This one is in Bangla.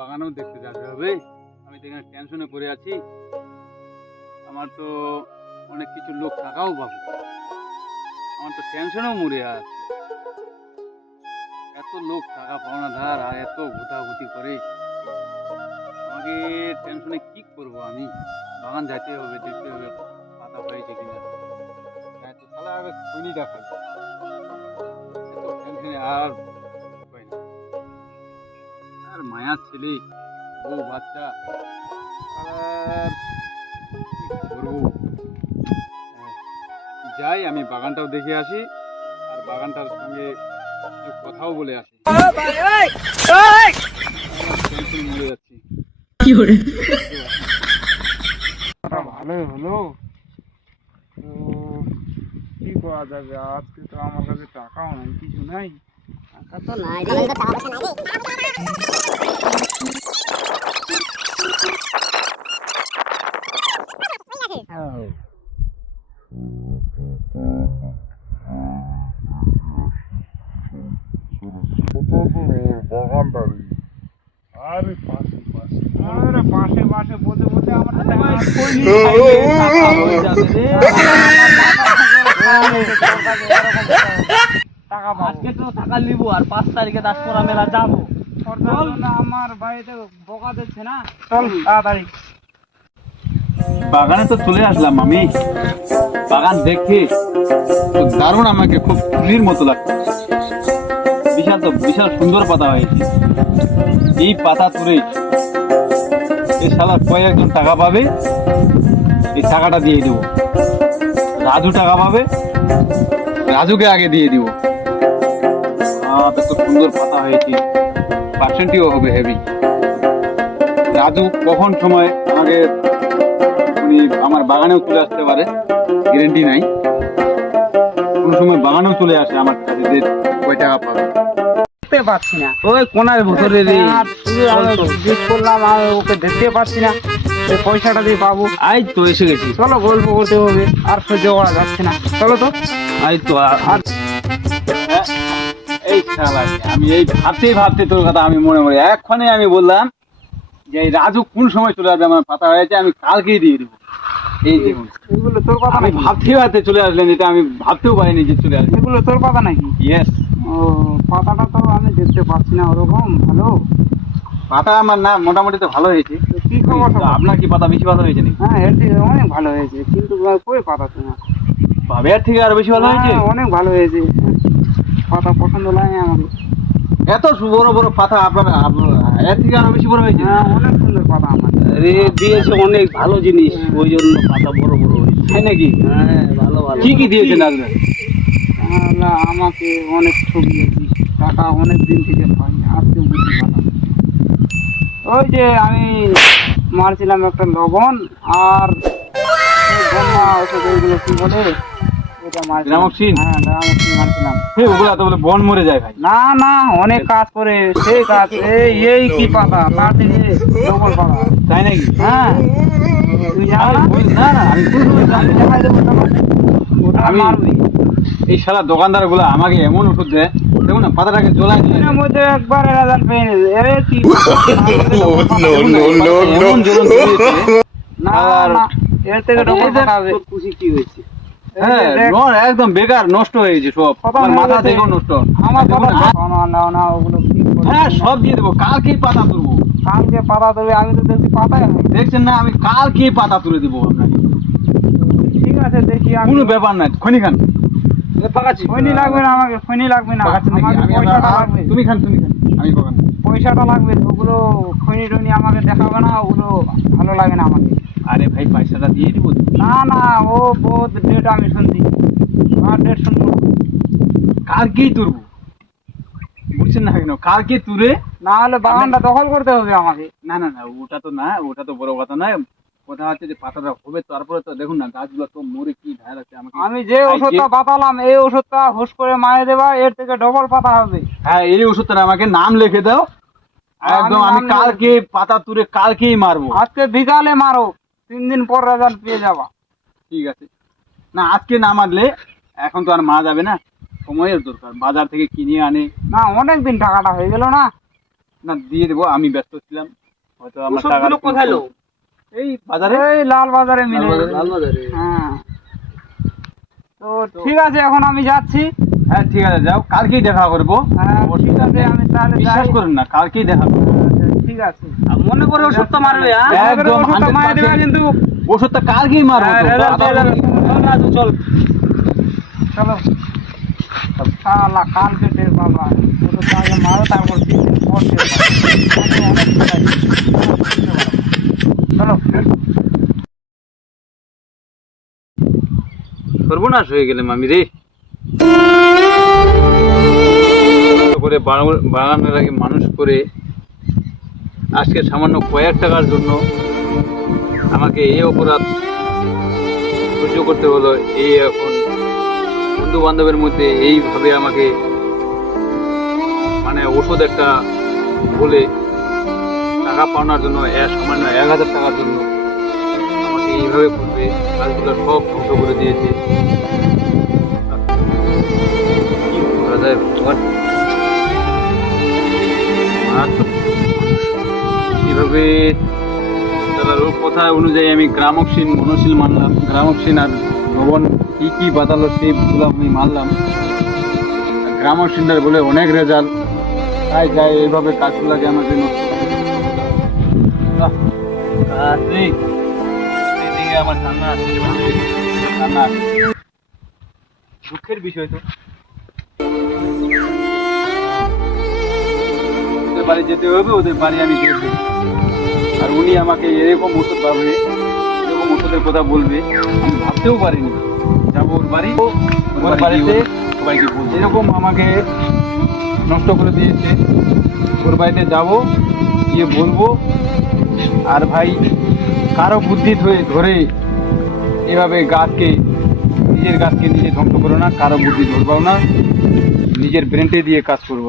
বাগানেও দেখতে যেতে হবে। আমি তো এখানে টেনশনে পড়ে আছি। আমার তো অনেক কিছু লোক থাকাও পাবো, আমার তো টেনশনেও মরে আছি। এত লোক টাকা পাওনা ধার আর এত ঘুতাঘুতি করে, আমাকে টেনশনে কি করব আমি? বাগান যাইতে হবে, দেখতে হবে পাতা হয়েছে কিনা। হ্যাঁ তো তাহলে আগে খৈনিটা খাই, এত টেনশনে আর হয় না। আর মায়ার ছেলে, বউ বাচ্চা, আর কি করবো। হ্যাঁ, যাই আমি বাগানটাও দেখে আসি, আর বাগানটার সঙ্গে একটু কথাও বলে আসি। টেনশন মরে যাচ্ছি। ভালোই হলো। তো কি করা যাবে, আজকে তো আমার কাছে টাকাও নাই, কিছু নাই। টাকা তো নাই রে। আরে পাশে পাশে বলতে বলতে আমার টাকা পাবো। আজকে তো টাকা নিবো আর 5 তারিখে দাসপুরা মেলা যাবো। চল না, আমার বাড়িতে বকা দিচ্ছে না, চল তাড়াতাড়ি। বাগানে তো চলে আসলাম আমি। বাগান দেখে তো দারুণ, আমাকে খুব ফুলির মতো লাগছে। বিশাল সুন্দর পাতা হয়েছে। এই পাতা তুলে এই শালা কয়েকজন টাকা পাবে, এই টাকাটা দিয়ে দেবো। রাজু টাকা পাবে, রাজুকে আগে দিয়ে দিব। এত সুন্দর পাতা হয়েছে, পার্সেন্টিও হবে হেভি। রাজু কখন সময় আমাকে উনি আমার বাগানেও চলে আসতে পারে, গ্যারেন্টি নাই। কোন সময় বাগানেও চলে আসে আমার কাছে, যে কয় টাকা পাবে দেখতে পাচ্ছি না। ওই কোনার ভিতরে রে। জিজ্ঞেস করলাম, আর ওকে দেখতে পাচ্ছি না। এই পয়সাটা দিয়ে পাবো। আই তো এসে গেছি। চলো, গল্প করতে হবে, আর সহ্য করা যাচ্ছে না। চলো তো। আই তো আর এই শালাকে আমি এই ভাবতে তোর কথা আমি মনে মনে এক্ষণে আমি বললাম যে এই রাজু কোন সময় চলে আসবে, আমার পাতা হয়েছে, আমি কালকেই দিয়ে দেবো। এই দেখুন, এগুলো তোর কথা আমি নাকি? ভাবতে চলে আসলেন, এটা আমি ভাবতেও পারিনি যে চলে আসবে। এগুলো তোর কথা নাকি? ইয়েস, ও, পাতাটা তো আমি দেখতে পাচ্ছি না ওরকম ভালো। পাতা আমার না মোটামুটি তো ভালো হয়েছে। তো কি খবর তো তোমার? আপনার কি পাতা বেশি ভালো হয়েছে নাকি? হ্যাঁ, এর থেকে অনেক ভালো হয়েছে, কিন্তু কই পাতা তোমার? ভাবের থেকে আরো বেশি ভালো হয়েছে। হ্যাঁ, অনেক ভালো হয়েছে। পাতা পছন্দ লাগে আমাকে। এত বড় বড় পাতা আপনার এর থেকে আরো বেশি বড় হয়েছে। হ্যাঁ, অনেক সুন্দর পাতা আমার। রে দিয়েছে অনেক ভালো জিনিস, ওই জন্য পাতা বড় বড় হয়েছে। তাই নাকি? হ্যাঁ, ভালো ভালো। কি দিয়েছেন আপনার? তাহলে আমাকে অনেক ঠকিয়েছিস, টাকা অনেক দিন থেকে পাইনি, আজকে বুঝি ভালো। ওই যে আমি মারছিলাম একটা লবণ আর ওই বন্যা ওষুধ, ওইগুলো কি বলে ওটা মারছিলাম। গ্রামোক্সিন? হ্যাঁ, গ্রামোক্সিন মারছিলাম। ওগুলো এত বলে বন মরে যায় ভাই। না না, অনেক কাজ করে সেই কাজ। এই কি পাতা, তার থেকে ডবল পাতা। তাই নাকি? হ্যাঁ, তুই জানো না? না না, আমি আমি দেখাই দেবো তোমার। ওটা আমি- মারবি। এই সারা দোকানদার গুলো আমাকে এমন ওষুধ দেয়, দেখুন না পাতাটাকে জ্বলাই দিলে এর মধ্যে একবার রেজাল্ট পেয়ে নেবে। কি এমন জ্বলন ধরিয়েছে। না আর না, এর থেকে ডবল পাতা হবে। খুশি কি হয়েছে? হ্যাঁ, একদম বেকার, নষ্ট হয়ে গেছে সব। কথা আমার মাথা বলতে- থেকেও নষ্ট। আমার দেখুন কথা না, না না, ওগুলো কি করবো? হ্যাঁ সব দিয়ে দেবো, কালকেই পাতা তুলবো। কালকে পাতা দেবে, আমি তো দেখছি পাতাই হয়। দেখছেন না, আমি কালকেই পাতা তুলে দেবো আপনাকে। ঠিক আছে, দেখি আমি। কোনো ব্যাপার নাই, খনি খান। পাকাচ্ছি। ফোনই লাগবে না আমাকে, ফোনই লাগবে না। পাকাচ্ছেন নাকি? আমাকে আমি পয়সাটা লাগবে। তুমি খান, আমি পাকান। পয়সাটা লাগবে, ওগুলো খৈনি টৈনি আমাকে দেখাবে না, ওগুলো ভালো লাগে না আমাকে। আরে ভাই, পয়সাটা দিয়ে দিব। না না, ও বহুত ডেট আমি শুনছি, আর ডেট শুনবো না। কালকেই তুলবো, বুঝছেন না কেন? কালকে তুলে, না হলে বাগানটা দখল করতে হবে আমাকে। না না না, ওটা তো না, ওটা তো বড় কথা নয়। কথা হচ্ছে যে পাতাটা হবে, তারপরে তো দেখুন না গাছগুলো তো মরে কি ধার আছে। আমাকে আমি যে ওষুধটা বাতালাম, এই ওষুধটা হুশ করে মারিয়ে দেবা, এর থেকে ডবল পাতা হবে। হ্যাঁ, এই ওষুধটা আমাকে নাম লিখে দাও একদম। আমি নাম কালকে পাতা তুলে কালকেই মারবো। আজকে বিকালে মারো, 3 দিন পর রেজাল্ট পেয়ে যাবা। ঠিক আছে। না, আজকে না মারলে এখন তো আর মারা যাবে না, সময়ের দরকার। বাজার থেকে কিনে আনে। না, অনেক দিন টাকাটা হয়ে গেল না। না দিয়ে দেবো, আমি ব্যস্ত ছিলাম, হয়তো আমার টাকা ওষুধগুলো কোথায় লো? এই বাজারে। এই লাল বাজারে মিলে। লালবাজারে। হ্যাঁ, তো ঠিক আছে, এখন আমি যাচ্ছি। হ্যাঁ ঠিক আছে, যাও, কালকেই দেখা করবো। হ্যাঁ ঠিক আছে, আমি তাহলে যাই। বিশ্বাস করুন না, কালকেই দেখা করবো। আচ্ছা, ঠিক আছে। আর মনে করে ওষুধটা মারবে, হ্যাঁ? একদম ওষুধটা মায়ের দেবে 100% কিন্তু। ওষুধটা কালকেই মারবো হ্যাঁ, তো। রেজাল্ট পেয়ে যাবে। চল রাজু, চল। চলো। শালা কালকে টের পাবা। ওষুধটা আগে মারো, তারপর 3 দিন পর টের পাবা। আমি অনেক কোথায়। চলো। সর্বনাশ হয়ে গেলাম আমি রে। করে বাগানের আগে মানুষ করে আজকে সামান্য কয়েক টাকার জন্য আমাকে এই অপরাধ সহ্য করতে হলো। এই এখন বন্ধু বান্ধবের মধ্যে এইভাবে আমাকে মানে ওষুধ একটা বলে টাকা পাওয়ার জন্য সামান্য 1000 টাকার জন্য আমাকে এইভাবে করবে, কাজগুলো সব ধ্বংস করে দিয়েছে। কি করা যায় ভগবান? এইভাবে তার কথা অনুযায়ী আমি গ্রামক্সিন মনোশীল মানলাম, গ্রামক্সিন আর লবণ কি কি বাতালো সেগুলো আমি মানলাম। গ্রামক্সিনটার বলে অনেক রেজাল্ট, তাই যাই এইভাবে কাজগুলোকে আমাকে নষ্ট করে দিল। এদিকে আমার ঠান্ডা আসছে, ঠান্ডা আসছে। দুঃখের বিষয় তো। ওদের বাড়ি যেতে হবে, ওদের বাড়ি আমি দেখবো। আর উনি আমাকে এরকম ওষুধ পাবে, এরকম ওষুধের কথা বলবে আমি ভাবতেও পারিনি। যাবো ওর বাড়ি, ওর বাড়িতে সবাইকে বলবো। এরকম আমাকে নষ্ট করে দিয়েছে। ওর বাড়িতে যাবো, গিয়ে বলবো। আর ভাই, কারো বুদ্ধি ধরে এভাবে নিজের গাছকে নিজে ধ্বংস করো না, কারো বুদ্ধি ধরবাও না, নিজের ব্রেনটে দিয়ে কাজ করবো।